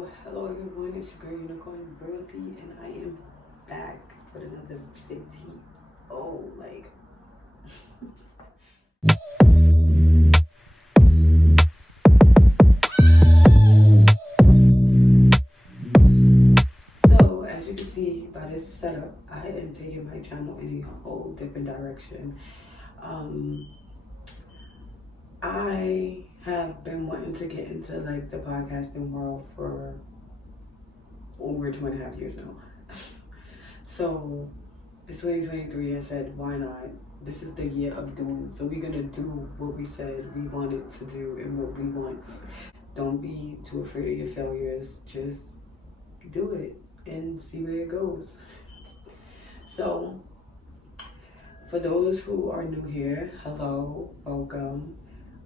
Hello everyone, it's your girl Unicorn Rosie, and I am back with another video. So, as you can see by this setup, I am taking my channel in a whole different direction. I have been wanting to get into like the podcasting world for over 2.5 years now. So it's 2023. I said, why not? This is the year of doing. So we're gonna do what we said we wanted to do and what we want. Don't be too afraid of your failures. Just do it and see where it goes. So for those who are new here, hello, welcome.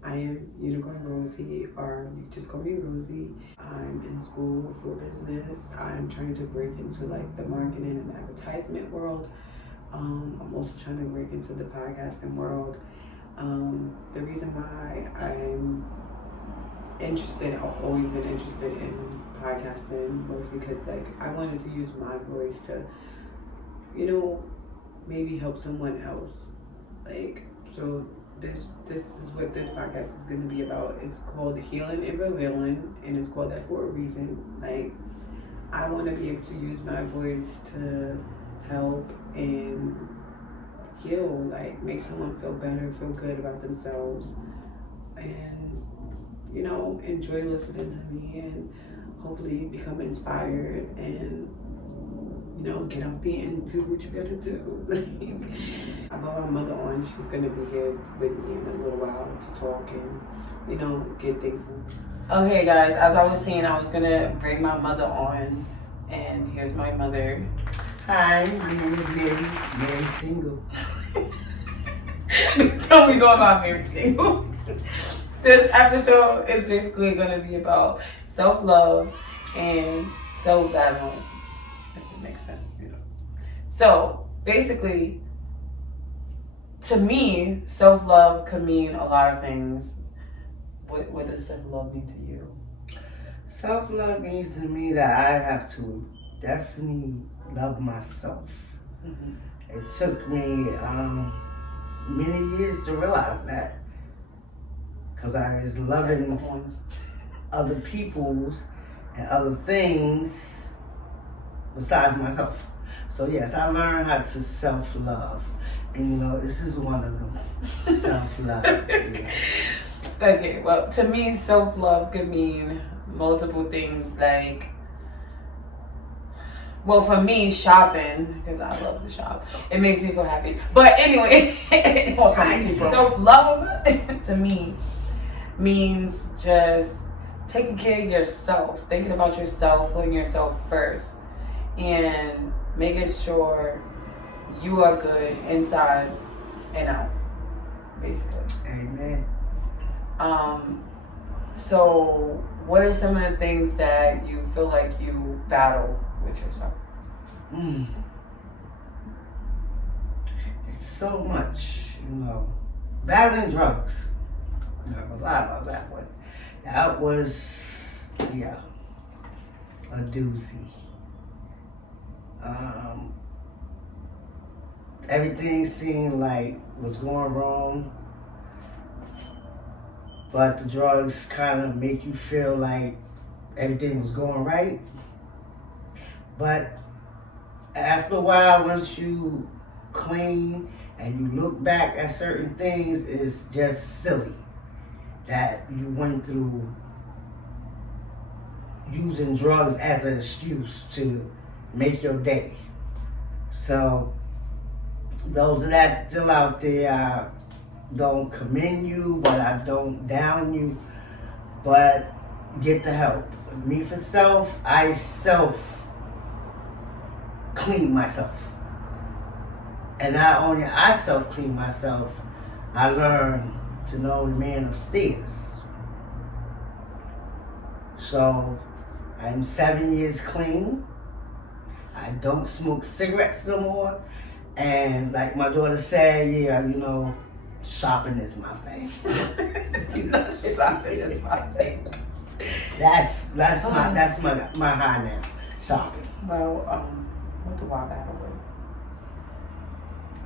I am Unicorn Rosie, or you just call me Rosie. I'm in school for business. I'm trying to break into like the marketing and advertisement world. I'm also trying to break into the podcasting world. The reason why I'm interested, I've always been interested in podcasting, was because like I wanted to use my voice to, maybe help someone else. So this is what this podcast is going to be about. It's called Healing and Revealing, and it's called that for a reason. I want to be able to use my voice to help and heal, make someone feel better, feel good about themselves, and enjoy listening to me, and hopefully become inspired and get out there and do what you gotta do. I brought my mother on. She's gonna be here with me in a little while to talk and, get things moving. Okay, guys, as I was saying, I was gonna bring my mother on, and here's my mother. Hi, my name is Mary Single. So we go about Mary Single. This episode is basically gonna be about self-love and self-value. Makes sense, So basically, to me, self-love could mean a lot of things. What does self-love mean to you? Self-love means to me that I have to definitely love myself. Mm-hmm. It took me many years to realize that, because I was loving other people's and other things besides myself. So yes, I learned how to self-love. And this is one of them. Self-love. Yeah. Okay, well, to me, self-love could mean multiple things, for me, shopping, because I love to shop. It makes me feel happy. But anyway, self-love to me means just taking care of yourself, thinking about yourself, putting yourself first, and making sure you are good inside and out, basically. Amen. So what are some of the things that you feel like you battle with yourself? It's so much, battling drugs. I'm not gonna lie about that one. That was, a doozy. Everything seemed like was going wrong, but the drugs kind of make you feel like everything was going right. But after a while, once you clean and you look back at certain things, it's just silly that you went through using drugs as an excuse to make your day. So those that's still out there, I don't commend you, but I don't down you, but get the help. Me for self, I clean myself. And not only I clean myself, I learned to know the man upstairs. So I'm 7 years clean. I don't smoke cigarettes no more. And like my daughter said, shopping is my thing. Shopping is my thing. That's my high now. Shopping. Well, what do I battle with?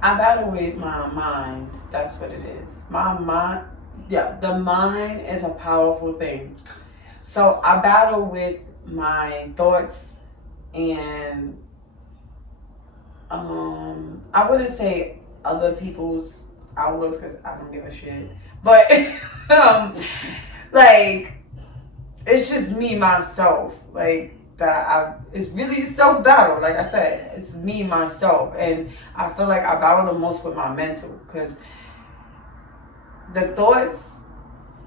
I battle with my mind. That's what it is. My mind, yeah, the mind is a powerful thing. So I battle with my thoughts and I wouldn't say other people's outlooks because I don't give a shit. But like it's just me myself. Like it's really self battle. Like I said, it's me myself, and I feel like I battle the most with my mental because the thoughts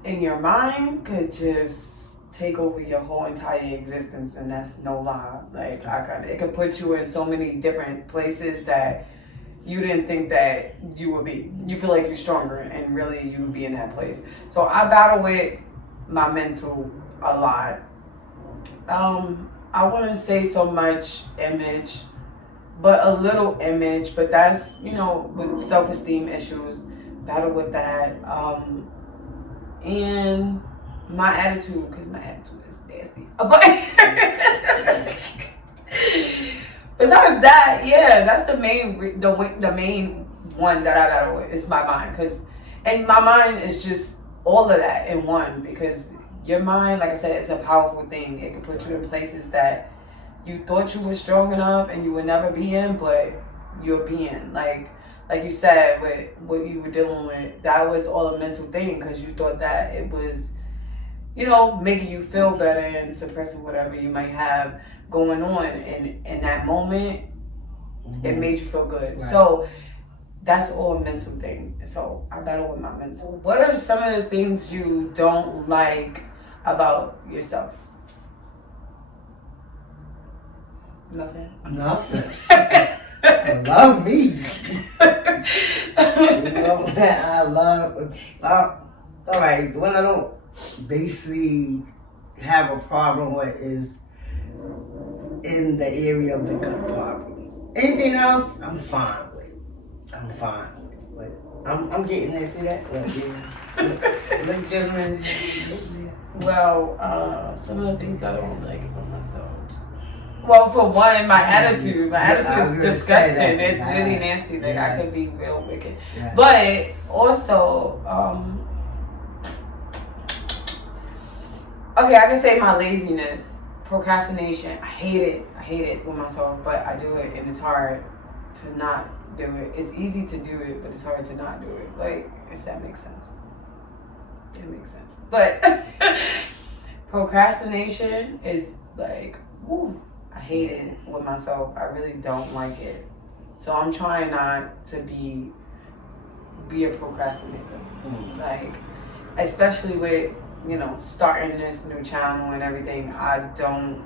in your mind could just take over your whole entire existence, and that's no lie. Like it could put you in so many different places that you didn't think that you would be. You feel like you're stronger, and really you would be in that place. So I battle with my mental a lot. I wouldn't say so much image, but a little image. But that's, with self-esteem issues, battle with that. And my attitude, because my attitude is nasty. But besides that, yeah, that's the main one that I battle with is my mind. And my mind is just all of that in one, because your mind, like I said, is a powerful thing. It can put you in places that you thought you were strong enough and you would never be in, but you'll be in. Like you said, with what you were dealing with, that was all a mental thing because you thought that it was, making you feel better and suppressing whatever you might have going on. And in that moment, it made you feel good. Right. So that's all a mental thing. So I battle with my mental. What are some of the things you don't like about yourself? Nothing. I love me. I love. All right. What I don't basically have a problem with is in the area of the gut problem. Anything else, I'm fine with. But I'm getting there. See that? Look, gentlemen. Well, some of the things I don't like about myself. Well, for one, my attitude is disgusting. It's really nasty. Like I could be real wicked. Yes. But also, okay, I can say my laziness, procrastination. I hate it with myself, but I do it, and it's hard to not do it. It's easy to do it, but it's hard to not do it. Like, if that makes sense. It makes sense. But procrastination is like, woo. I hate it with myself. I really don't like it. So I'm trying not to be a procrastinator. Like, especially with, starting this new channel and everything, I don't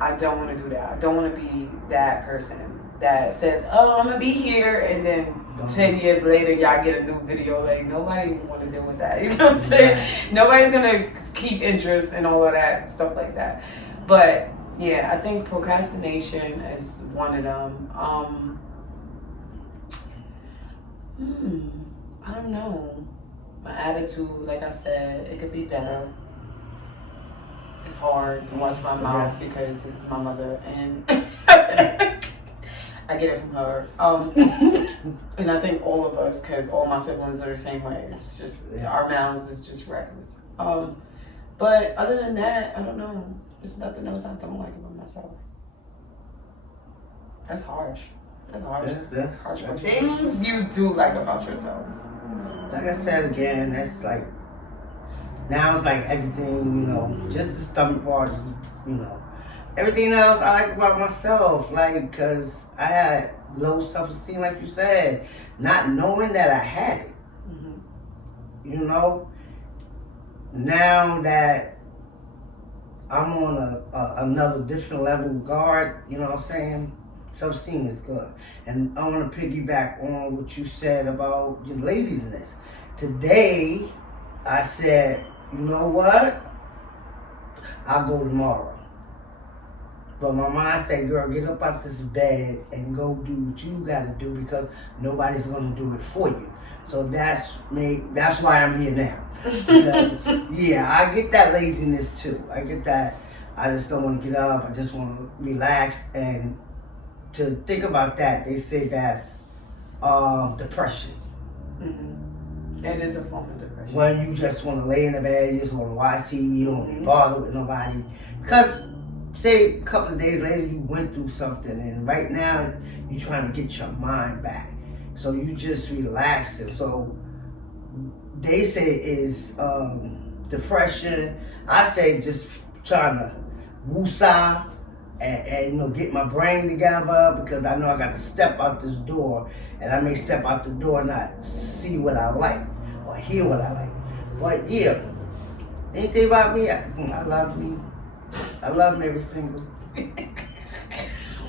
want to do that. I don't want to be that person that says, oh, I'm going to be here, and then 10 years later, y'all get a new video. Like, nobody want to deal with that. You know what I'm saying? Yeah. Nobody's going to keep interest and all of that, stuff like that. But yeah, I think procrastination is one of them. I don't know. My attitude, like I said, it could be better. It's hard to watch my mouth because it's my mother, and I get it from her. And I think all of us, because all my siblings are the same way. It's just, our mouths is just reckless. But other than that, I don't know. There's nothing else I don't like about myself. That's harsh. That's harsh. That's harsh. Things you do like about yourself. Like I said again, that's like, now it's like everything, just the stomach part, just, everything else I like about myself, like, because I had low self-esteem, like you said, not knowing that I had it. Now that I'm on another different level of guard, you know what I'm saying? Self-esteem is good. And I want to piggyback on what you said about your laziness. Today, I said, you know what? I'll go tomorrow. But my mom said, girl, get up out this bed and go do what you got to do because nobody's going to do it for you. So that's me. That's why I'm here now. Because, yeah, I get that laziness too. I get that. I just don't want to get up. I just want to relax. And to think about that, they say that's depression. Mm-hmm. It is a form of depression. When you just want to lay in the bed, you just want to watch TV, you don't want to be bothered with nobody. Because, say, a couple of days later, you went through something, and right now, you're trying to get your mind back. So you just relax. And so they say is depression. I say just trying to woosah and get my brain together because I know I got to step out this door, and I may step out the door and not see what I like or hear what I like. But yeah, anything about me, I love me. I love them every single.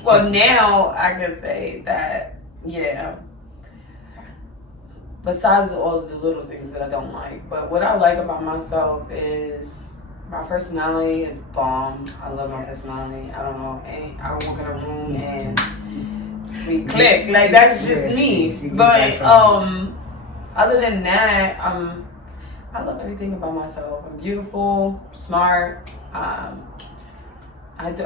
Well, now I can say that, yeah. Besides all of the little things that I don't like, but what I like about myself is my personality is bomb. I love my personality. I don't know. I walk in a room and we click. Like that's just me. But other than that, I love everything about myself. I'm beautiful, smart. I do.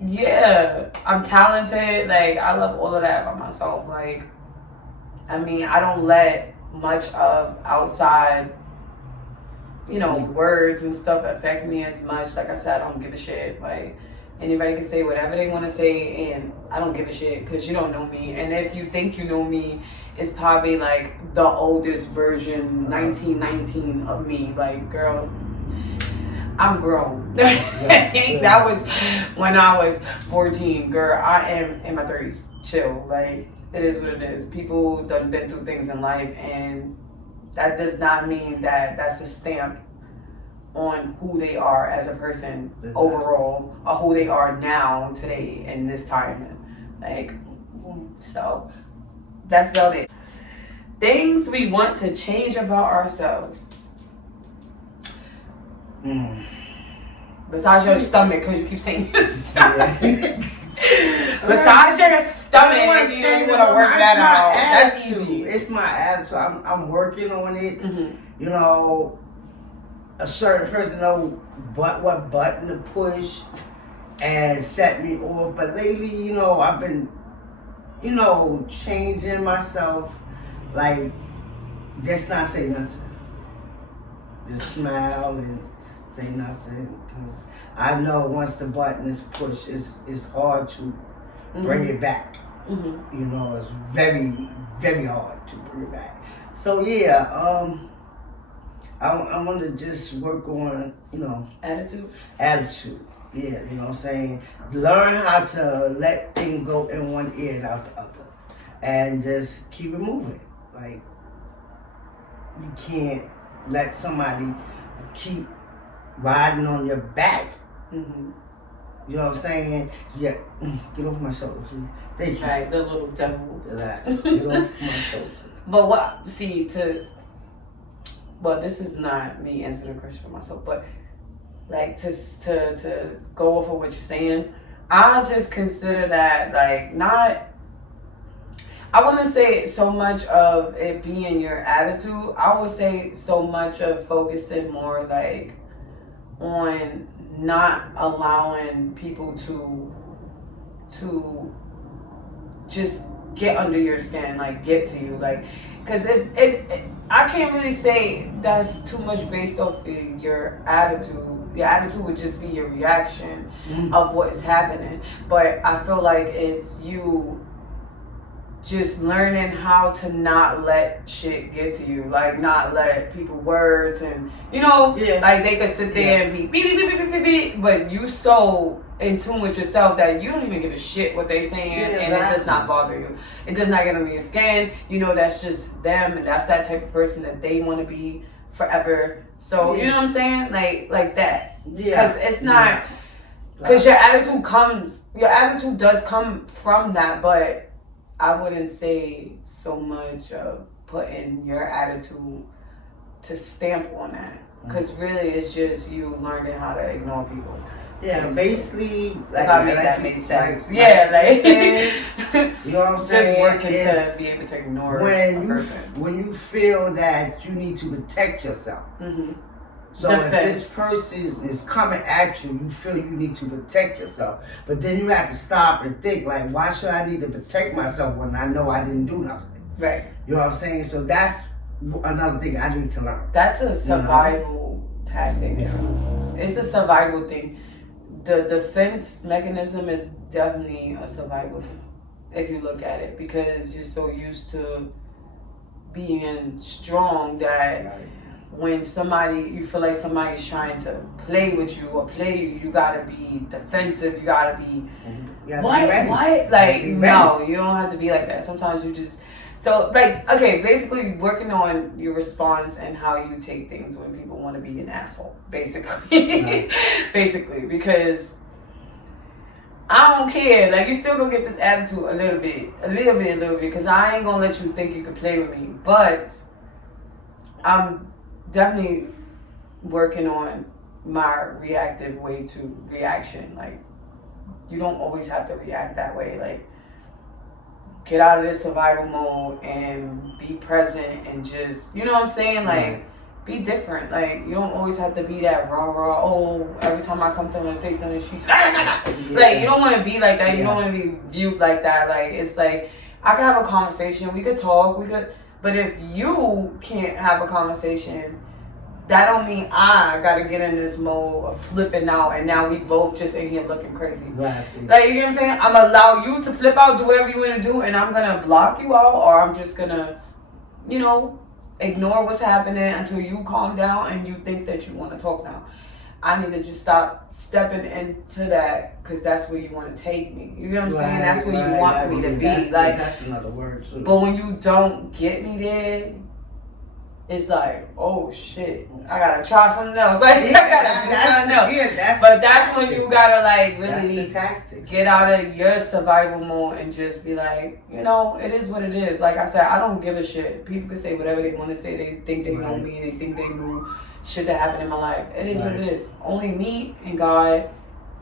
Yeah, I'm talented. Like I love all of that about myself. Like, I mean, I don't let much of outside, words and stuff affect me as much. Like I said, I don't give a shit. Like anybody can say whatever they want to say, and I don't give a shit because you don't know me. And if you think you know me, it's probably like the oldest version, 1919 of me. Like, girl, I'm grown. That was when I was 14. Girl, I am in my 30s. Chill. Like, it is what it is. People done been through things in life, and that does not mean that that's a stamp on who they are as a person overall, or who they are now, today, in this time. Like, so that's about it. Things we want to change about ourselves. Besides your stomach, because you keep saying your stomach. Besides your stomach, you want to work that out. That's easy. It's my attitude. I'm working on it. Mm-hmm. A certain person know what button to push and set me off. But lately, I've been, changing myself. Like, just not say nothing. Just smile and say nothing. Because I know once the button is pushed, it's hard to bring it back. Mm-hmm. It's very, very hard to bring it back. So, yeah, I want to just work on, Attitude. Yeah, you know what I'm saying? Learn how to let things go in one ear and out the other. And just keep it moving. Like, you can't let somebody keep riding on your back. Mm-hmm. You know what I'm saying? Yeah, get off my shoulder, please. Thank you. Right, the little devil. Get off my shoulder. But well, this is not me answering the question for myself, but like to go off of what you're saying, I just consider that like not. I wouldn't say so much of it being your attitude. I would say so much of focusing more like on not allowing people to just get under your skin, like get to you, like, because I can't really say that's too much based off of your attitude. Your attitude would just be your reaction of what is happening, but I feel like it's you just learning how to not let shit get to you, like not let people words and like they could sit there and be beep, beep, beep, beep, beep, beep, but you so in tune with yourself that you don't even give a shit what they saying, and it does not bother you. It does not get under your skin. That's just them, and that's that type of person that they want to be forever. So you know what I'm saying, like that, because it's not because your attitude does come from that, but I wouldn't say so much of putting your attitude to stamp on that. Because really it's just you learning how to ignore people. Yeah, basically, like, if I make that make sense. Like, you know what I'm saying? Just working to be able to ignore a person. When you feel that you need to protect yourself. Mm-hmm. So if this person is coming at you, you feel you need to protect yourself. But then you have to stop and think, like, why should I need to protect myself when I know I didn't do nothing? Right. You know what I'm saying? So that's another thing I need to learn. That's a survival tactic. Yeah. It's a survival thing. The defense mechanism is definitely a survival thing, if you look at it, because you're so used to being strong that when you feel like somebody's trying to play with you or play you, you gotta be defensive. You gotta be what? Like, no, you don't have to be like that. Sometimes you just basically working on your response and how you take things when people want to be an asshole, basically. Basically, because I don't care. Like, you still gonna get this attitude a little bit, because I ain't gonna let you think you can play with me. But I'm definitely working on my reactive way to reaction. Like, you don't always have to react that way. Like, get out of this survival mode and be present and just, you know what I'm saying? Like, be different. Like, you don't always have to be that rah, oh, every time I come to her and say something, she's like, you don't want to be like that. You don't want to be viewed like that. Like, it's like, I can have a conversation. We could talk. But if you can't have a conversation, that don't mean I gotta get in this mode of flipping out and now we both just in here looking crazy. Exactly. Like, you know what I'm saying? I'm gonna allow you to flip out, do whatever you wanna do, and I'm gonna block you out, or I'm just gonna, ignore what's happening until you calm down and you think that you wanna talk now. I need to just stop stepping into that, because that's where you want to take me. You know what I'm saying? That's where you want me to be. That's another word too. But when you don't get me there, it's like, oh shit, I gotta try something else. Like, I gotta do something else. But that's when you gotta really get out of your survival mode and just be like, it is what it is. Like I said, I don't give a shit. People can say whatever they want to say. They think they know me. They think they knew shit that happened in my life. It is what it is. Only me and God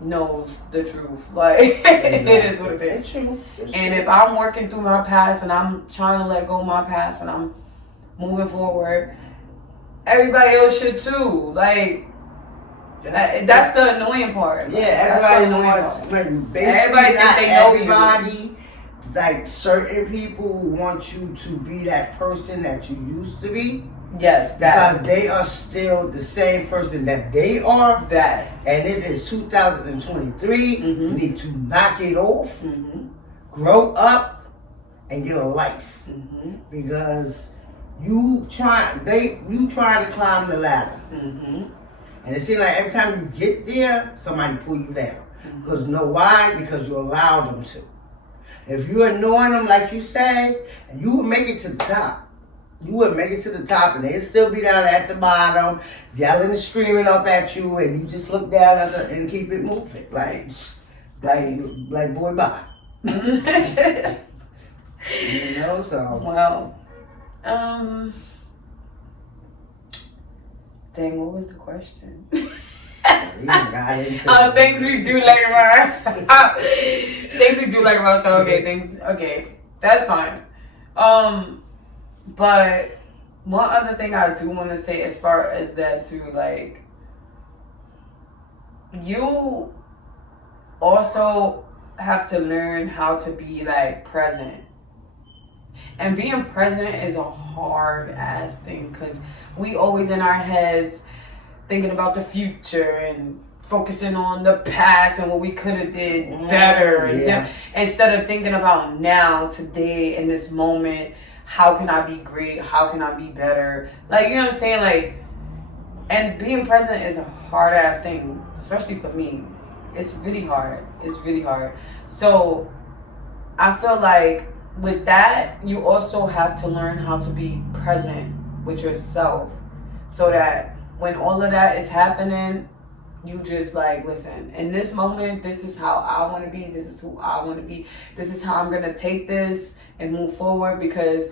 knows the truth. Like, it is what it is. It's true. And if I'm working through my past and I'm trying to let go of my past and I'm moving forward, everybody else should too. Like, that's the annoying part. Yeah, everybody wants, when basically everybody not everybody, like, certain people want you to be that person that you used to be. Yes, that. Because they are still the same person that they are. That. And this is 2023. You need to knock it off, grow up, and get a life. Because you trying to climb the ladder. And it seems like every time you get there, somebody pull you down. Because you know why? Because you allow them to. If you're annoying them, like you say, and you will make it to the top. You would make it to the top and they'd still be down at the bottom, yelling and screaming up at you, and you just look down at and keep it moving. Like boy, bye. So. Well, dang, what was the question? Things we do like about ourselves. Things we do like about ourselves. Okay, that's fine. But one other thing I do want to say as far as that too, like, you also have to learn how to be, like, present. And being present is a hard ass thing, because we always in our heads thinking about the future and focusing on the past and what we could have did better, and instead of thinking about now, today, in this moment. How can I be great? How can I be better? Like, you know what I'm saying? Like, and being present is a hard ass thing, especially for me. It's really hard. So I feel like with that, you also have to learn how to be present with yourself, so that when all of that is happening, you just like, listen, in this moment, this is how I want to be. This is who I want to be. This is how I'm going to take this and move forward, because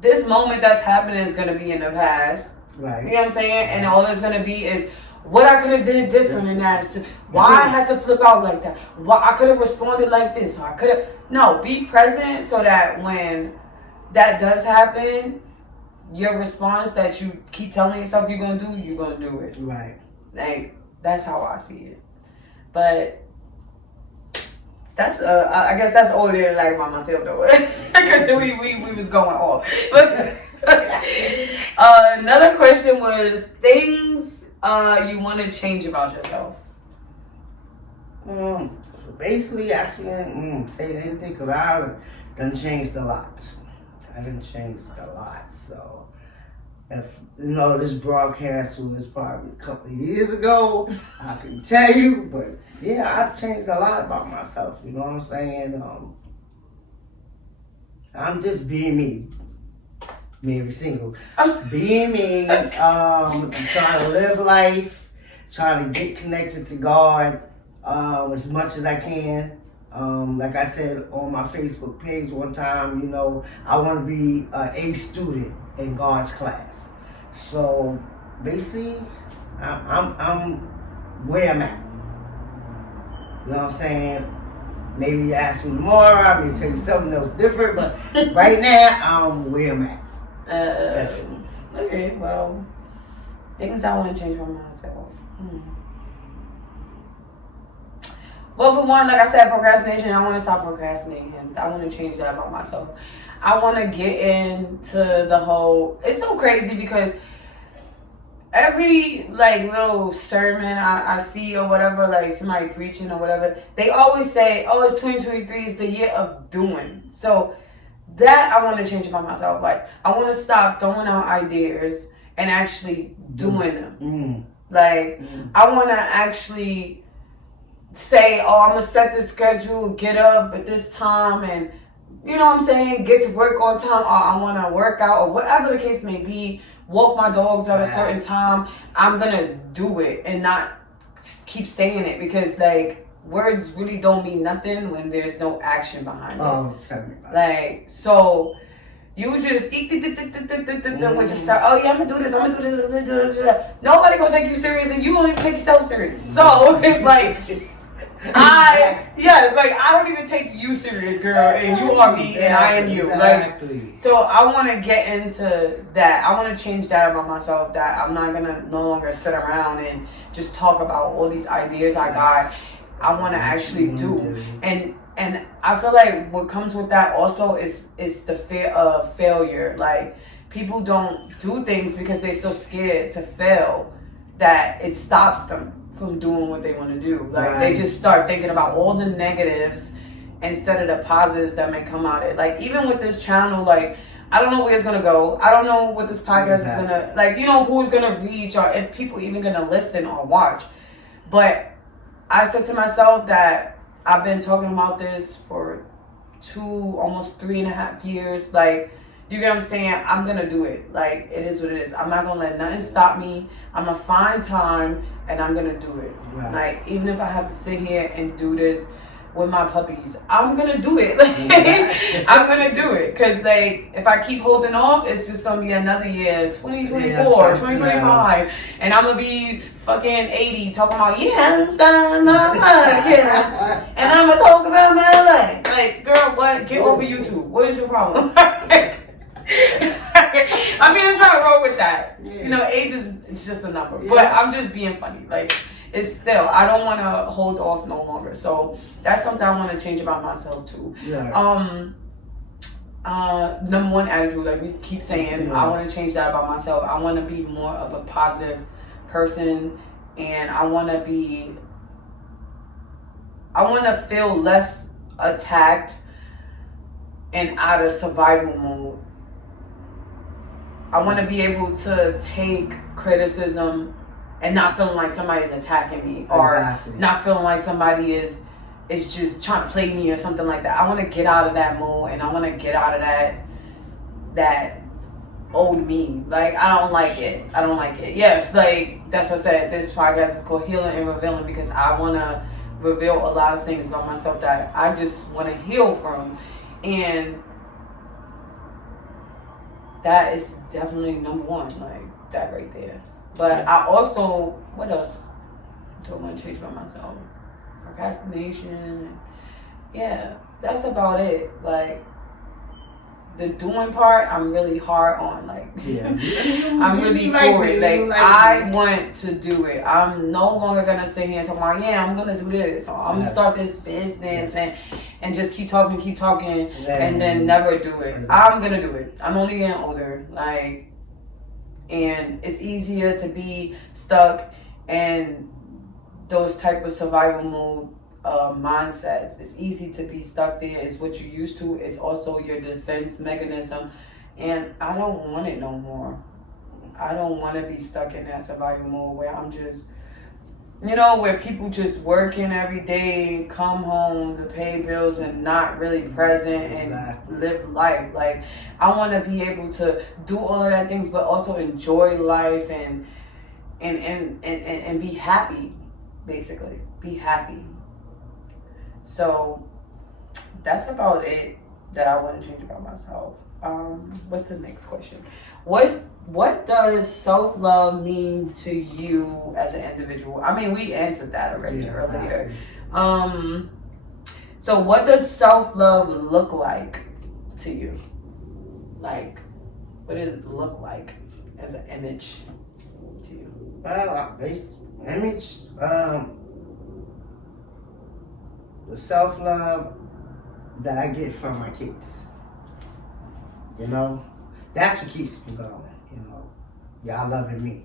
this moment that's happening is going to be in the past. Right. You know what I'm saying? And all there's gonna be is what I could have did different in that. Why I had to flip out like that. Why I could have responded like this. Or I could have. No, be present so that when that does happen, your response that you keep telling yourself you're gonna do it. Right. Like, that's how I see it. But that's I guess that's all I like about myself though. Because we was going off. But another question was things you want to change about yourself. Basically, I can't say anything because I done changed a lot. So, if this broadcast was probably a couple of years ago, I can tell you. But yeah, I've changed a lot about myself. You know what I'm saying? I'm just being me. Maybe single. Being me. Trying to live life. Trying to get connected to God as much as I can. Like I said on my Facebook page one time, I want to be an A student in God's class. So basically, I'm where I'm at. You know what I'm saying? Maybe you ask me tomorrow, I may tell you something else different, but right now, I'm where I'm at. Definitely. Okay, well, things I want to change about myself. Well, for one, like I said, procrastination, I want to stop procrastinating. I want to change that about myself. I want to get into the whole... It's so crazy because every, little sermon I see or whatever, somebody preaching or whatever, they always say, oh, it's 2023, it's the year of doing. So that I want to change about myself. I want to stop throwing out ideas and actually doing them. I want to actually say, oh, I'm going to set this schedule, get up at this time, and, you know what I'm saying, get to work on time, or I want to work out, or whatever the case may be, walk my dogs at a certain time. I'm going to do it and not keep saying it because, words really don't mean nothing when there's no action behind it. Oh, tell me about it. So you just eat with your stuff. Oh yeah, I'm gonna do this. I'm gonna do this. Nobody gonna take you serious, and you don't even take yourself serious. So it's I don't even take you serious, girl, and you are me, and I am you. So I want to get into that. I want to change that about myself. That I'm not gonna no longer sit around and just talk about all these ideas I got. I want to actually do, and I feel like what comes with that also is the fear of failure. People don't do things because they're so scared to fail that it stops them from doing what they want to do. They just start thinking about all the negatives instead of the positives that may come out of it. Even with this channel, I don't know where it's gonna go. I don't know what this podcast is gonna who's gonna reach or if people even gonna listen or watch. But I said to myself that I've been talking about this for almost 3.5 years. You get what I'm saying? I'm going to do it. It is what it is. I'm not going to let nothing stop me. I'm going to find time and I'm going to do it. Right. Even if I have to sit here and do this with my puppies, I'm going to do it. I'm going to do it. Because, if I keep holding off, it's just going to be another year, 2024, 2025. And I'm going to be fucking 80 talking about, I'm starting my life. And I'm going to talk about my life. Girl, what? Get over YouTube. What is your problem? I mean, it's not wrong with that. Age it's just a number. Yeah. But I'm just being funny. It's still, I don't want to hold off no longer. So that's something I want to change about myself too. Yeah. Number one, attitude. We keep saying, I want to change that about myself. I want to be more of a positive person, and I want to feel less attacked and out of survival mode. I want to be able to take criticism and not feeling like somebody's attacking me or not feeling like somebody is just trying to play me or something like that. I want to get out of that mode, and I want to get out of that old me. I don't like it. Yes, that's what I said. This podcast is called Healing and Revealing because I want to reveal a lot of things about myself that I just want to heal from. And that is definitely number one. that right there. But I also, what else do I want to change about myself? Procrastination. Yeah, that's about it. Like, the doing part, I'm really hard on. Like, I'm really for it. Like, I want to do it. I'm no longer gonna sit here and talk about, yeah, I'm gonna do this, or I'm gonna start this business, and just keep talking, and then never do it. Exactly. I'm gonna do it. I'm only getting older, like, and it's easier to be stuck in those type of survival mode mindsets. It's easy to be stuck there. It's what you're used to. It's also your defense mechanism, and I don't want it no more. I don't want to be stuck in that survival mode where I'm just, where people just working every day, come home to pay bills and not really present and live life. Like, I want to be able to do all of that things, but also enjoy life and be happy. Basically, be happy. So that's about it that I want to change about myself. What's the next question? What does self-love mean to you as an individual? I mean, we answered that already earlier. So what does self-love look like to you? Like, what does it look like as an image to you? Well, image, the self-love that I get from my kids. That's what keeps me going. Y'all loving me.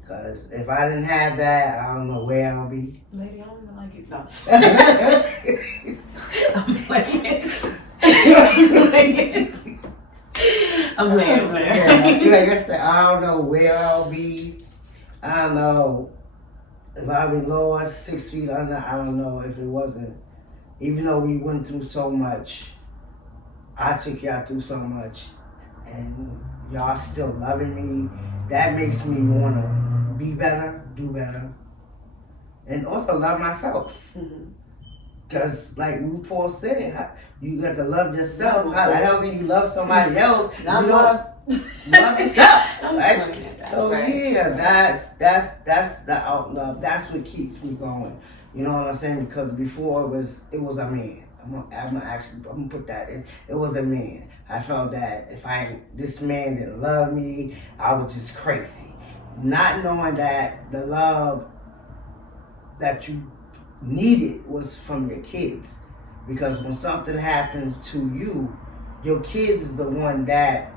Because if I didn't have that, I don't know where I'll be. Lady, I don't even like you. No. I'm playing. I'm playing. Like I said, I don't know where I'll be. I don't know if I'll be lower, 6 feet under. I don't know if it wasn't. Even though we went through so much, I took y'all through so much, and y'all still loving me. That makes me want to be better, do better, and also love myself. Because, like RuPaul said, you got to love yourself. How the hell can you love somebody else? You don't love yourself. Right? So that's the out love. That's what keeps me going. You know what I'm saying? Because before it was a man. I'm gonna put that in. It was a man. I felt that if this man didn't love me, I was just crazy. Not knowing that the love that you needed was from your kids. Because when something happens to you, your kids is the one that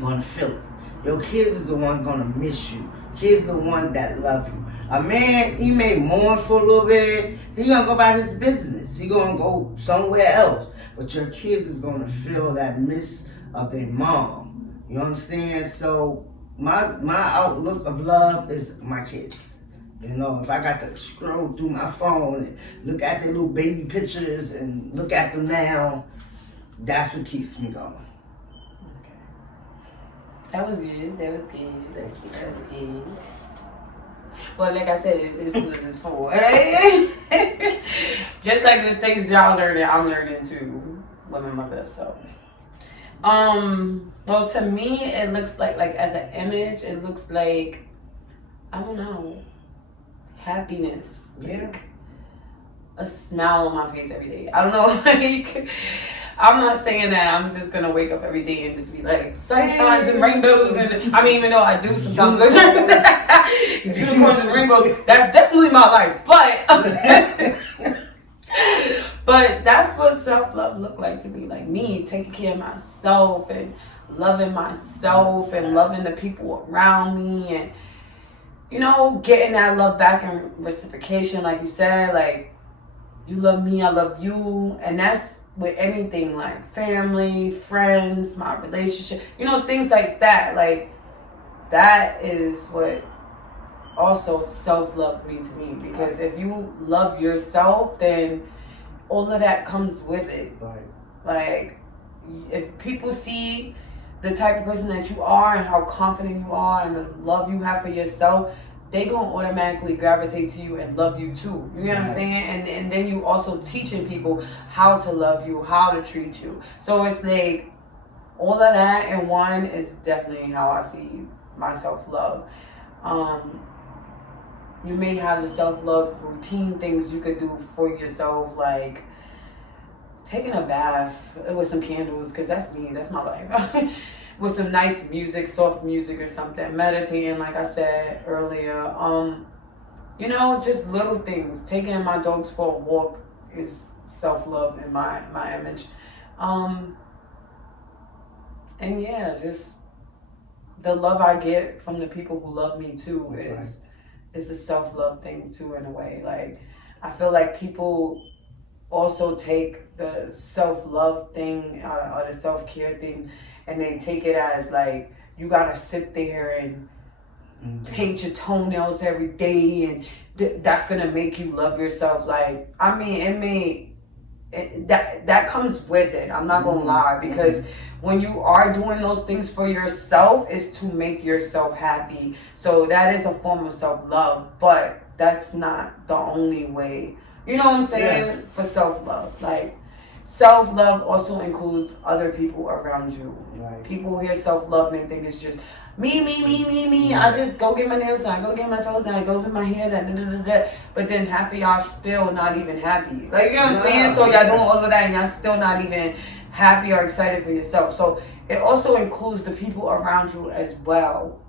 gonna feel it. Your kids is the one gonna miss you. Kids the one that love you. A man, he may mourn for a little bit. He gonna go about his business. He gonna go somewhere else. But your kids is gonna feel that miss of their mom. You understand? So my outlook of love is my kids. If I got to scroll through my phone and look at their little baby pictures and look at them now, that's what keeps me going. Okay. That was good. Thank you. That was good. Well, like I said, this is for. Just like there's things y'all learning, I'm learning too, women mothers. So, well, to me, it looks like as an image, it looks like, I don't know, happiness. Like a smile on my face every day. I don't know, like. I'm not saying that I'm just gonna wake up every day and just be like sunshines and rainbows, and I mean, even though I do sometimes unicorns and rainbows, that's definitely my life. But that's what self-love looked like to me. Like me taking care of myself and loving myself and loving the people around me, and getting that love back in reciprocation, like you said, like you love me, I love you, and that's with anything like family, friends, my relationship, things like that. Like, that is what also self-love means to me. Because if you love yourself, then all of that comes with it. Right. Like, if people see the type of person that you are and how confident you are and the love you have for yourself, they gonna automatically gravitate to you and love you too. You know what I'm saying? And then you also teaching people how to love you, how to treat you. So it's like all of that in one is definitely how I see my self-love. You may have the self-love routine things you could do for yourself, like taking a bath with some candles, because that's me, that's my life. With some nice music, soft music or something, meditating, like I said earlier. You know, just little things. Taking my dogs for a walk is self-love in my image. And yeah, just the love I get from the people who love me too is a self-love thing too, in a way. Like, I feel like people also take the self-love thing or the self-care thing, and they take it as like, you gotta sit there and paint your toenails every day, and that's gonna make you love yourself. Like, I mean, that comes with it. I'm not gonna lie, because when you are doing those things for yourself, it's to make yourself happy. So that is a form of self-love, but that's not the only way. You know what I'm saying? For self-love. Like, self-love also includes other people around you. Right. People who hear self-love and they think it's just me. I just go get my nails done, go get my toes done, go do my hair done, But then half of y'all still not even happy. Like, you know what I'm saying? So y'all doing all of that and y'all still not even happy or excited for yourself. So it also includes the people around you as well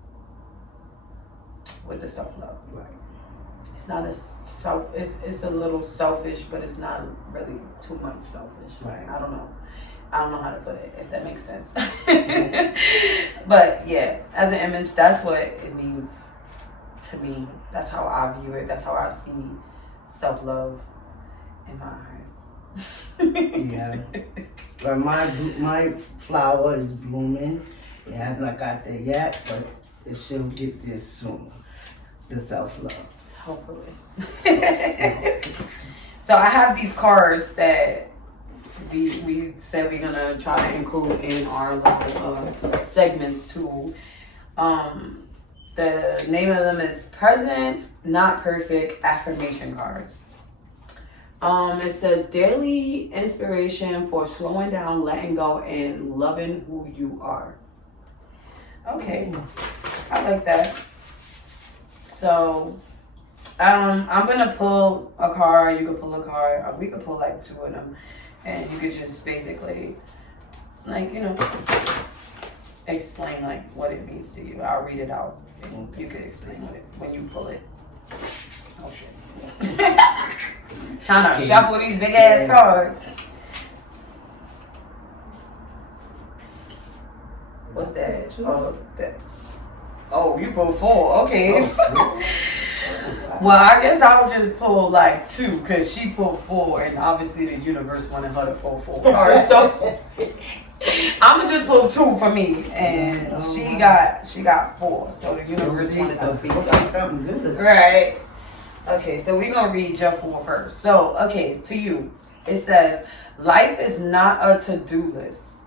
with the self-love. Right. It's not it's a little selfish, but it's not really too much selfish. Right. I don't know how to put it, if that makes sense. But yeah, as an image, that's what it means to me. That's how I view it. That's how I see self-love in my eyes. Yeah. But my flower is blooming. It has not got there yet, but it should get there soon. The self-love. Hopefully. So I have these cards that we said we're gonna try to include in our little segments too. The name of them is Present, Not Perfect Affirmation Cards. It says daily inspiration for slowing down, letting go, and loving who you are. Okay, I like that. So I'm gonna pull a card. You could pull a card. Or we could pull like two of them, and you could just basically, like, you know, explain like what it means to you. I'll read it out, and you could explain when you pull it. Oh shit! Trying to shuffle these big ass cards. What's that? Oh, that. Oh, you pulled four. Okay. Well, I guess I'll just pull like two, because she pulled four, and obviously the universe wanted her to pull four cards. So I'm gonna just pull two for me, and she got four. So the universe wanted to speak to something good. Right. Okay, so we're gonna read your four first. So, okay, to you, it says, life is not a to-do list.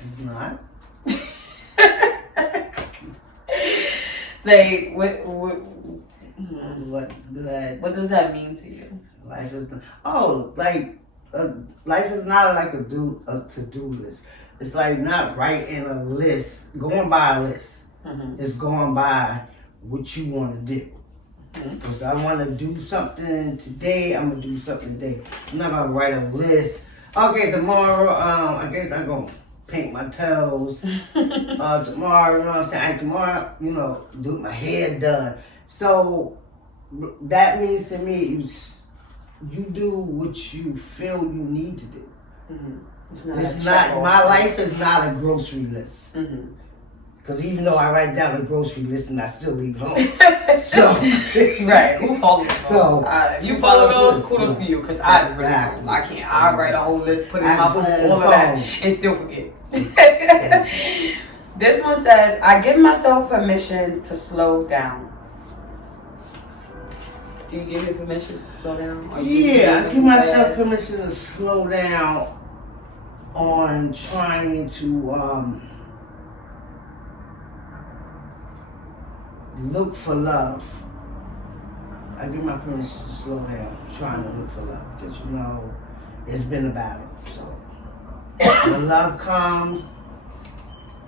It's not. Like, what does that mean to you? Life is life is not like a to-do list. It's like not writing a list, going by a list. Mm-hmm. It's going by what you want to do. Because I want to do something today, I'm going to do something today. I'm not going to write a list. Okay, tomorrow, I guess I'm going to paint my toes. Tomorrow, you know what I'm saying? Tomorrow, do my hair done. So that means to me, you do what you feel you need to do. Mm-hmm. It's not my life is not a grocery list. Mm-hmm. Because even though I write down a grocery list and I still leave it home. So right, who follows those? So if you follow those, kudos to you. Because I really don't. I can't. I write a whole list, put it in my phone, all of that, and still forget. This one says, I give myself permission to slow down. Do you give me permission to slow down? Yeah, I give myself permission to slow down on trying to look for love. I give my permission to slow down, trying to look for love, because it's been a battle. So when love comes,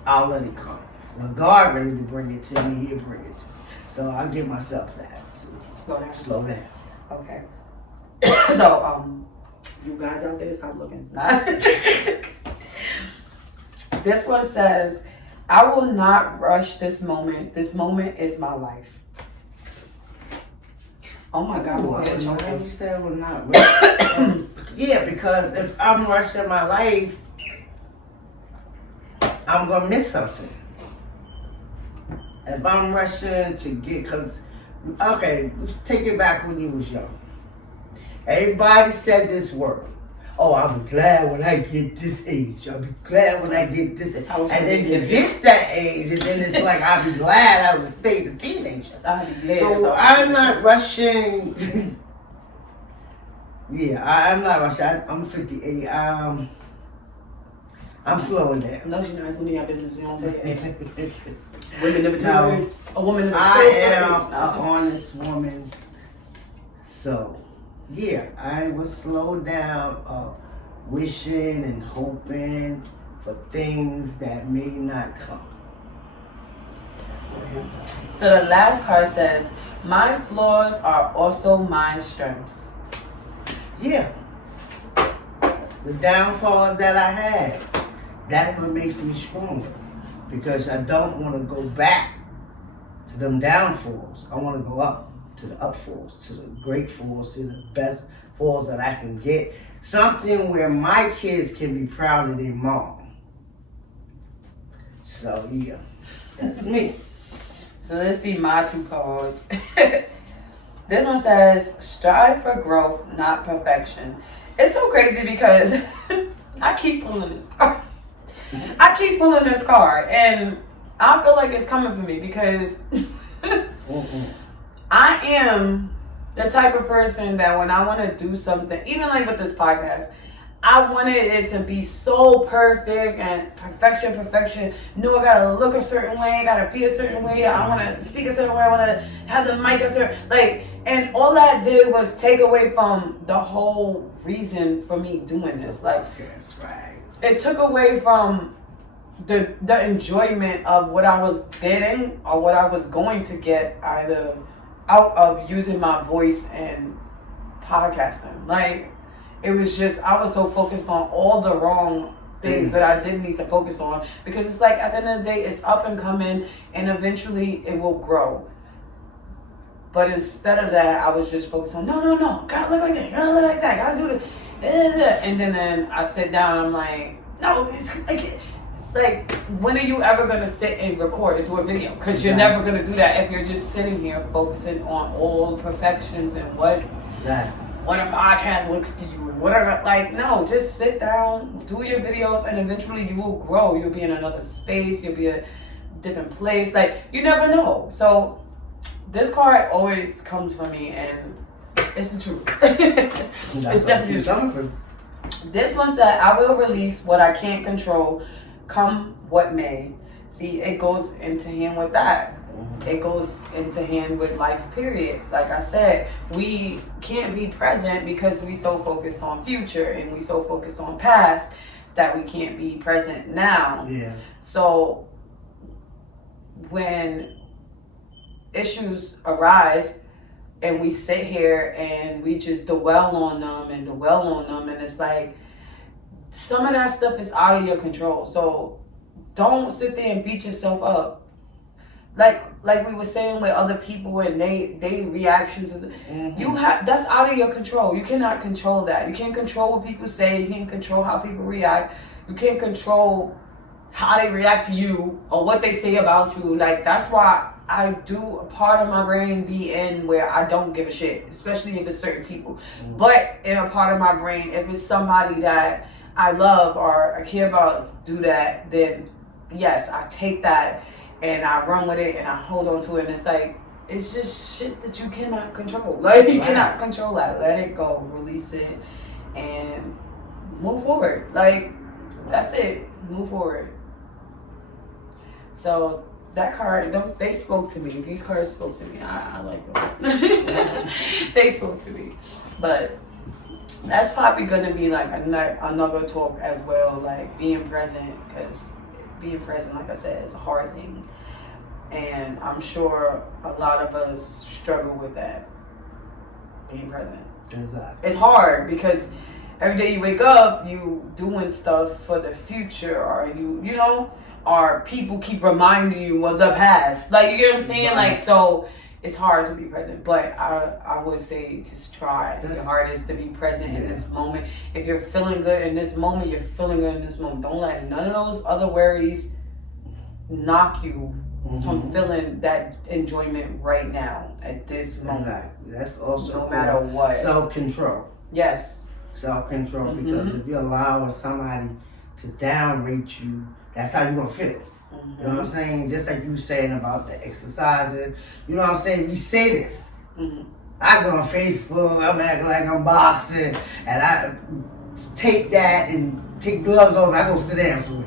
I'll let it come. When God ready to bring it to me, He'll bring it to me. So I give myself that. Slow down. Slow down. Okay. So, you guys out there, stop looking. This one says, I will not rush this moment. This moment is my life. Oh my God, Ooh, my head choking. you said I will not rush. Yeah, because if I'm rushing my life, I'm going to miss something. If I'm rushing to get, because, okay, let's take it back when you was young. Everybody said this word. Oh, I'll be glad when I get this age. I'll be glad when I get this age. And then you get that age, and then it's like, I'll be glad I was stayed a teenager. So I'm not rushing. Yeah, I'm not rushing. I'm 58. I'm slowing down. No, she's not. It's none of your business. You don't take it. Women never No, do. A woman never I am an honest woman. So, yeah, I will slow down wishing and hoping for things that may not come. So the last card says, my flaws are also my strengths. Yeah. The downfalls that I had, that's what makes me stronger. Because I don't want to go back to them downfalls. I want to go up to the upfalls, to the great falls, to the best falls that I can get. Something where my kids can be proud of their mom. So, yeah, that's me. So let's see my two cards. This one says, strive for growth, not perfection. It's so crazy because I keep pulling this card. I keep pulling this card, and I feel like it's coming for me because I am the type of person that when I want to do something, even like with this podcast, I wanted it to be so perfect and perfection. No, I gotta look a certain way, I gotta be a certain way, I want to speak a certain way, I want to have the mic a certain, like, and all that did was take away from the whole reason for me doing this. Like, that's right. It took away from the enjoyment of what I was getting or what I was going to get either out of using my voice and podcasting. Like, it was just, I was so focused on all the wrong things that I didn't need to focus on, because it's like at the end of the day, it's up and coming and eventually it will grow. But instead of that, I was just focused on, no, gotta look like that, gotta look like that, gotta do this. And then I sit down and I'm like, no, it's like, when are you ever going to sit and record and do a video? Because you're never going to do that if you're just sitting here focusing on all the perfections and what a podcast looks to you and whatever. Like, no, just sit down, do your videos, and eventually you will grow. You'll be in another space. You'll be a different place. Like, you never know. So this card always comes for me, and it's the truth. It's definitely the truth. This one said, I will release what I can't control, come what may. See, it goes into hand with that. It goes into hand with life, period. Like I said, we can't be present because we so focused on future and we so focused on past that we can't be present now. Yeah. So when issues arise and we sit here and we just dwell on them, and it's like some of that stuff is out of your control. So don't sit there and beat yourself up. Like we were saying with other people and they reactions, you have, that's out of your control. You cannot control that. You can't control what people say. You can't control how people react. You can't control how they react to you or what they say about you. Like, that's why I do a part of my brain be in where I don't give a shit, especially if it's certain people. But in a part of my brain, if it's somebody that I love or I care about do that, then yes, I take that and I run with it and I hold on to it. And it's like, it's just shit that you cannot control. Like, you cannot control that. Let it go, release it, and move forward. Like, that's it. Move forward. So that card, they spoke to me. These cards spoke to me. I like them. They spoke to me. But that's probably going to be like another talk as well, like being present, because being present, like I said, is a hard thing. And I'm sure a lot of us struggle with that, being present. Exactly. It's hard because every day you wake up, you doing stuff for the future, or you know, or people keep reminding you of the past. Like, you get what I'm saying? Right. Like, so it's hard to be present. But I would say just try your hardest to be present in this moment. If you're feeling good in this moment, you're feeling good in this moment. Don't let none of those other worries knock you from feeling that enjoyment right now at this moment. Exactly. That's also no matter what. Self-control. Yes. Self-control, because if you allow somebody to downrate you, that's how you're going to feel. You know what I'm saying? Just like you saying about the exercising. You know what I'm saying? We say this. I go on Facebook, I'm acting like I'm boxing, and I take that and take gloves off, and I go sit down for it.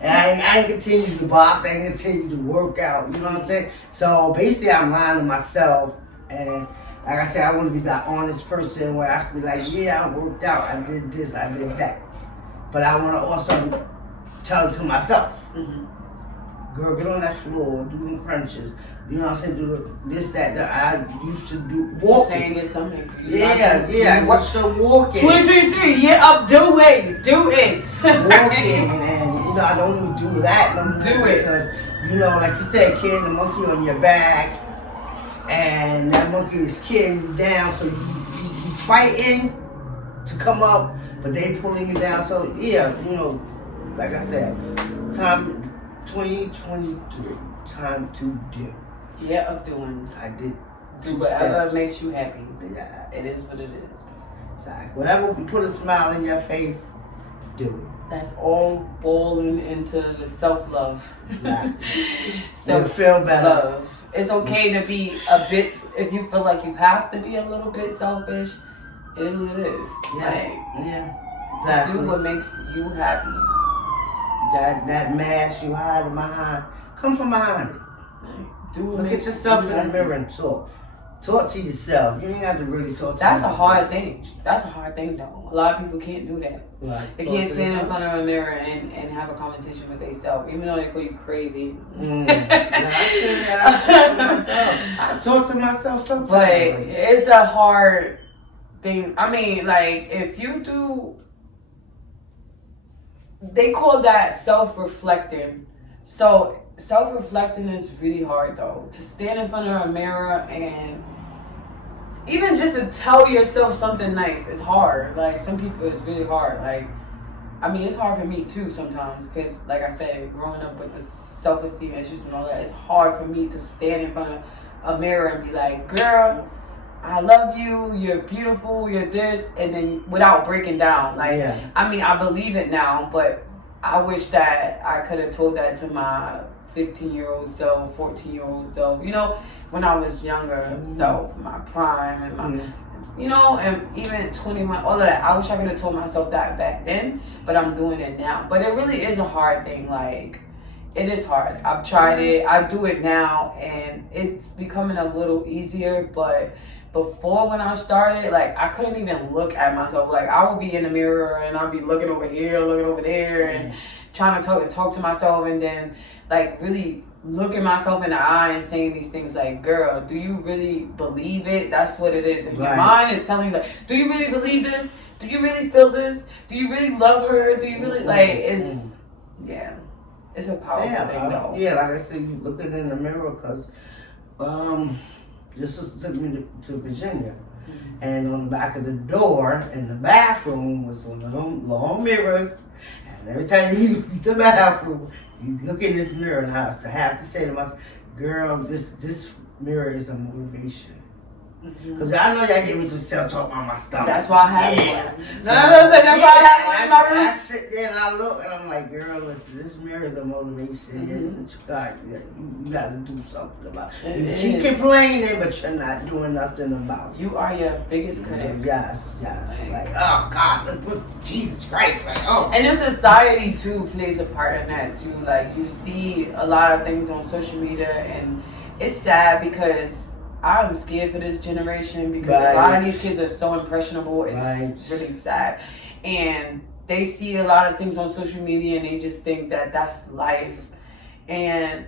And I ain't continue to box, I ain't continue to work out, you know what I'm saying? So basically I'm lying to myself, and like I said, I want to be that honest person where I can be like, yeah, I worked out, I did this, I did that. But I want to also tell it to myself. Girl, get on that floor, do them crunches. You know what I'm saying? Do this, that I used to do. Walking. Saying this, something. Yeah. What's the walking? 2023, yeah, up, do it. Walking, and you know, I don't even do that no more. Do it. Because, you know, like you said, carrying the monkey on your back, and that monkey is carrying you down, so you fighting to come up, but they pulling you down. So, yeah, you know, like I said, time 2023, time to do. Yeah, up doing. I did. Do whatever makes you happy. Yeah. It is what it is. Exactly. Whatever will put a smile on your face, do it. That's all boiling into the self-love. Exactly. Self-love. Feel better. It's okay to be a bit, if you feel like you have to be a little bit selfish, it is what it is. Exactly. Do what makes you happy. That mask you hide behind, come from behind it. Look at yourself in the mirror and talk. Talk to yourself. You ain't have to really talk to That's a hard thing. That's a hard thing, though. A lot of people can't do that. Right. They can't stand in front of a mirror and have a conversation with themselves, even though they call you crazy. I talk to myself sometimes. But it's a hard thing. I mean, like, if you do, they call that self-reflecting. So self-reflecting is really hard, though. To stand in front of a mirror and even just to tell yourself something nice is hard. Like, some people, it's really hard. Like, I mean, it's hard for me too sometimes, because like I said, growing up with the self-esteem issues and all that, it's hard for me to stand in front of a mirror and be like, girl, I love you, you're beautiful, you're this, and then without breaking down. Like, I mean, I believe it now, but I wish that I could have told that to my 15-year-old self, 14-year-old self, you know, when I was younger self, my prime and my, you know, and even 21, all of that. I wish I could have told myself that back then, but I'm doing it now. But it really is a hard thing. Like, it is hard. I've tried it. I do it now, and it's becoming a little easier, but before, when I started, like, I couldn't even look at myself. Like, I would be in the mirror and I'd be looking over here, looking over there, and trying to talk to myself, and then, like, really looking myself in the eye and saying these things like, girl, do you really believe it? That's what it is. And your mind is telling you, like, do you really believe this? Do you really feel this? Do you really love her? Do you really, like, it's, it's a powerful thing, though. Yeah, like I said, you look at it in the mirror, because, your sister took me to Virginia, and on the back of the door in the bathroom was one of them long mirrors, and every time you use the bathroom, you look in this mirror, and I have to say to myself, girl, this mirror is a motivation. Because I know y'all hear me just self-talk on my stomach. That's why I have one. That's why I have one in my room. I sit there and I look and I'm like, girl, listen, this mirror is a motivation. You got to do something about it. You keep complaining, but you're not doing nothing about it. You are your biggest critic. Yes. Like, oh, God, look what Jesus Christ. Like, oh. And the society, too, plays a part in that, too. Like, you see a lot of things on social media, and it's sad because I'm scared for this generation, because a lot of these kids are so impressionable. It's really sad. And they see a lot of things on social media and they just think that that's life. And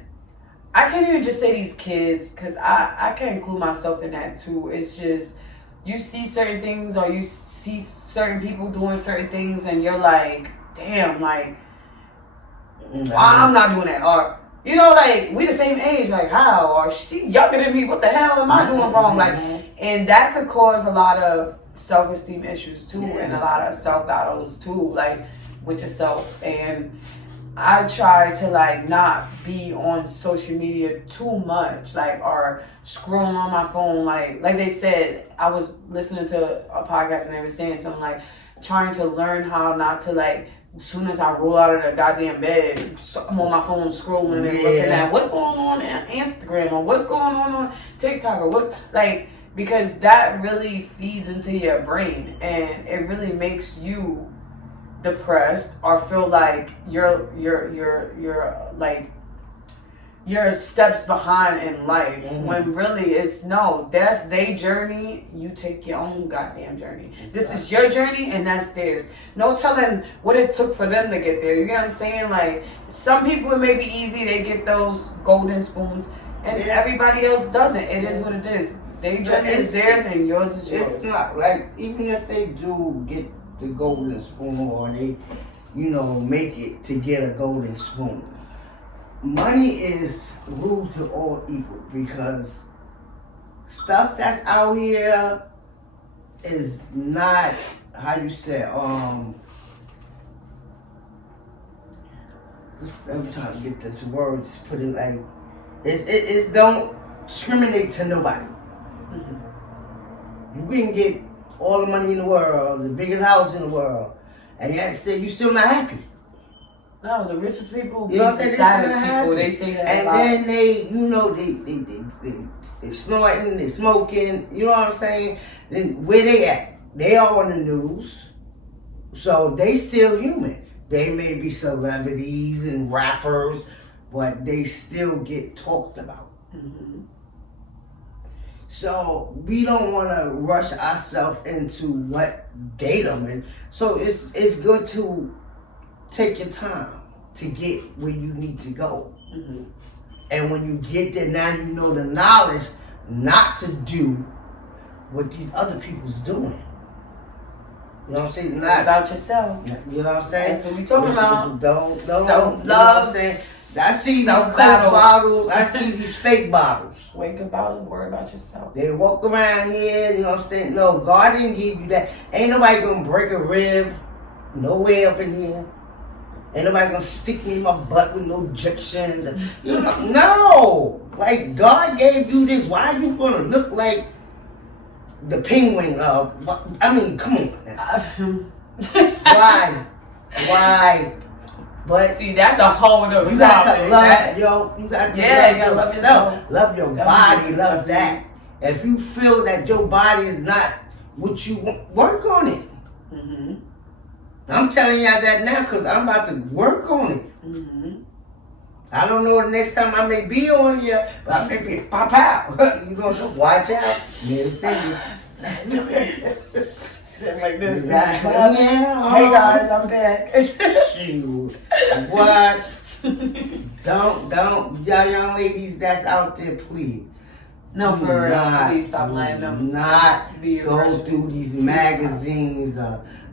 I can't even just say these kids, because I can include myself in that too. It's just, you see certain things or you see certain people doing certain things and you're like, damn, like, I'm not doing that. Or, you know, like, we the same age, like, how? Or she younger than me, what the hell am I doing wrong? Like, and that could cause a lot of self-esteem issues too, and a lot of self-battles too, like, with yourself. And I try to, like, not be on social media too much, like, or scrolling on my phone. Like they said, I was listening to a podcast and they were saying something like, trying to learn how not to, like, as soon as I roll out of the goddamn bed, I'm on my phone scrolling and looking at what's going on Instagram or what's going on TikTok or what's, like, because that really feeds into your brain and it really makes you depressed or feel like you're like you're steps behind in life, when really it's no, that's their journey. You take your own goddamn journey. This is your journey and that's theirs. No telling what it took for them to get there. You know what I'm saying? Like, some people it may be easy, they get those golden spoons, and everybody else doesn't. It is what it is. Their journey is theirs and yours is yours. It's not like, even if they do get the golden spoon or they, you know, make it to get a golden spoon, money is rule to all evil, because stuff that's out here is not, how you say, I'm trying to get this word to put it like, it's don't discriminate to nobody. You can get all the money in the world, the biggest house in the world, and yet still you still not happy. No, the richest people, you know what I'm saying? the saddest people. They say that. And then they, you know, they snorting, they smoking. You know what I'm saying? Then where they at? They all on the news, so they still human. They may be celebrities and rappers, but they still get talked about. So we don't want to rush ourselves into what they done in. So it's good to take your time to get where you need to go. And when you get there, now you know the knowledge not to do what these other people's doing. You know what I'm saying? Not about yourself. You know what I'm saying? That's what we talking about. Don't Self-love. You know what I'm saying? I see these Coke bottles. I see these fake bottles. Wake about it. Worry about yourself. They walk around here. You know what I'm saying? No, God didn't give you that. Ain't nobody gonna break a rib. No way up in here. Ain't nobody gonna stick me in my butt with no injections. You know, no. Like, God gave you this. Why are you gonna look like the penguin? I mean, come on. Why? But see, that's a whole other you got topic. to love you got to love yourself. Love your body. Love that. If you feel that your body is not what you want, work on it. I'm telling y'all that now because I'm about to work on it. I don't know the next time I may be on here, but I may be pop out. You gonna watch out. You see you. Sitting like this. Exactly. Hey guys, I'm back. Shoot. What? Don't, y'all young ladies that's out there, please. No, for real. Please stop letting them. Not go through these magazines,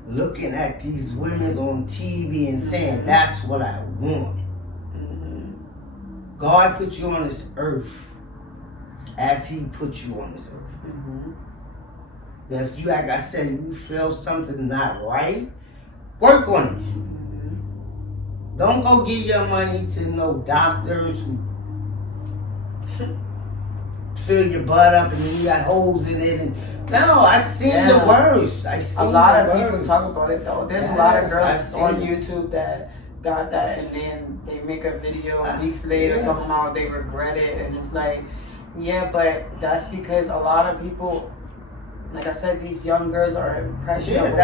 looking at these women on TV and saying, that's what I want. God put you on this earth as He put you on this earth. If you, like I said, you feel something not right, work on it. Don't go give your money to no doctors who fill your butt up and then you got holes in it. And no, I seen the worst. A lot of people talk about it though. There's a lot of girls on YouTube that got that and then they make a video weeks later talking about they regret it, and it's like, yeah, but that's because a lot of people, like I said, these young girls are impressionable.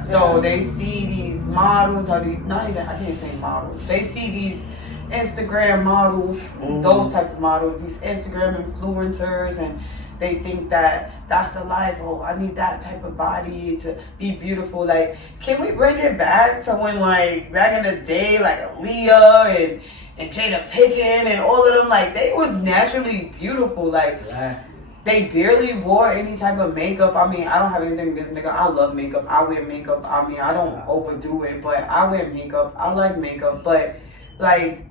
So they see these models, or these, not even, I can't say models. They see these Instagram models, those type of models, these Instagram influencers, and they think that that's the life. Oh, I need that type of body to be beautiful. Like, can we bring it back to when, like, back in the day, like Aaliyah and Jada Pinkett and all of them, like, they was naturally beautiful. Like, they barely wore any type of makeup. I mean, I don't have anything against makeup. I love makeup. I wear makeup. I mean, I don't overdo it, but I wear makeup. I like makeup. But, like,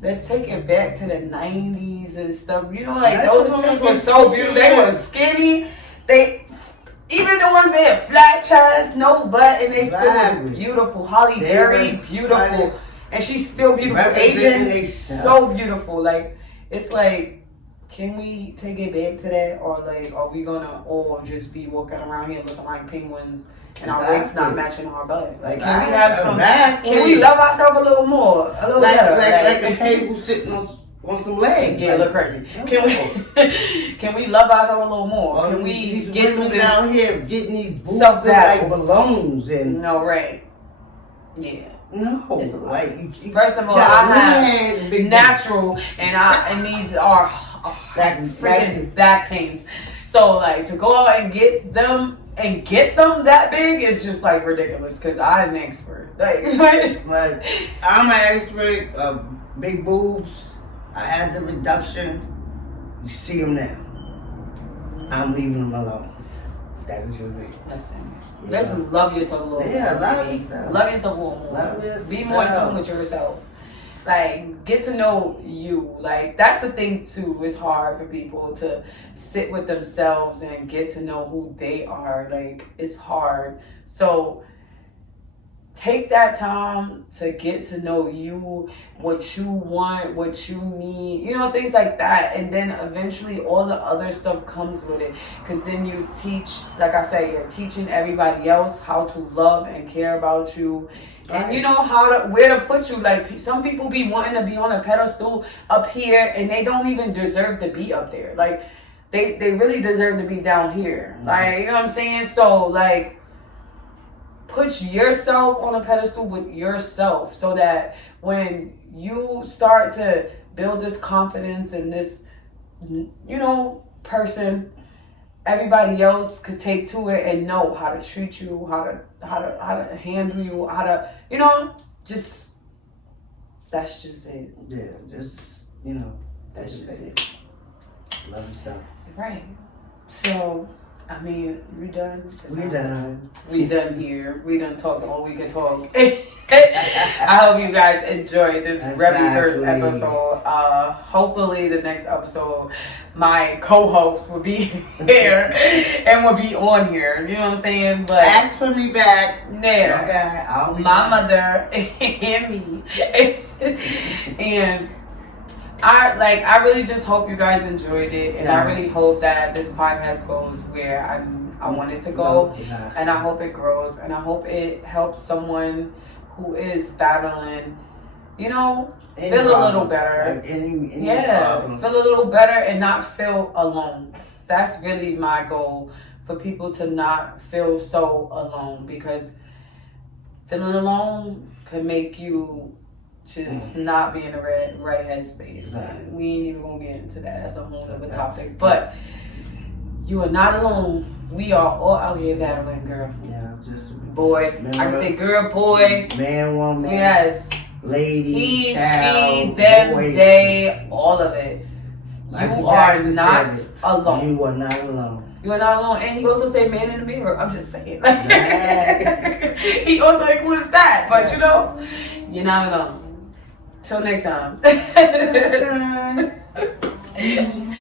let's take it back to the 90s and stuff. You know, like, those women were so beautiful. They were skinny. Even the ones that had flat chest, no butt, and they still was beautiful. Holly Berry, beautiful. And she's still beautiful. Aging, so beautiful. Like, it's like, can we take it back to that? Or, like, are we gonna all just be walking around here looking like penguins and our wigs not matching our butt? Like, can we have some, can we love ourselves a little more? A little better? Like a table sitting on some legs. Yeah, look crazy. Can we love ourselves a little more? Can we get through this down here getting these boobs like balloons and no, right? Yeah. No, like first of all, I have natural, and these are freaking back pains. So, like, to go out and get them that big is just like ridiculous. Cause I'm an expert. Like I'm an expert of big boobs. I had the reduction. You see them now. I'm leaving them alone. That's just it. Let's love yourself a little more. Yeah, love yourself. Love yourself a little more. Love yourself. Be more in tune with yourself. Like, get to know you. Like, that's the thing, too. It's hard for people to sit with themselves and get to know who they are. Like, it's hard. So, take that time to get to know you, what you want, what you need, you know, things like that. And then eventually all the other stuff comes with it. Because then you teach, like I said, you're teaching everybody else how to love and care about you. And you know where to put you. Like, some people be wanting to be on a pedestal up here and they don't even deserve to be up there. Like, they really deserve to be down here. Like, you know what I'm saying? So, like, put yourself on a pedestal with yourself so that when you start to build this confidence in this, you know, person, everybody else could take to it and know how to treat you, how to handle you, how to, you know, just, that's just it. Yeah, just, you know, that's just it. Love yourself. Right. So, I mean, we done? We done here. We done talking all we can talk. I hope you guys enjoyed this very first episode. Hopefully the next episode, my co-host will be here and will be on here. You know what I'm saying? But ask for me back. Yeah. Okay, I'll be my mother and me. And I really just hope you guys enjoyed it, and I really hope that this podcast goes where I want it to go, and I hope it grows, and I hope it helps someone who is battling, you know, feel a little better. Feel a little better and not feel alone. That's really my goal, for people to not feel so alone, because feeling alone could make you just not be in the right headspace. Exactly. We ain't even gonna get into that. That's a whole other topic. But you are not alone. We are all out here battling, girl. Yeah, just boy. I can say girl, boy, man, woman. Yes. Lady, he, child, she, them, boy, they, all of it. Like you are not alone. You are not alone. You are not alone. And he also said man in the mirror. I'm just saying. He also included that. But you know, you're not alone. Till next time.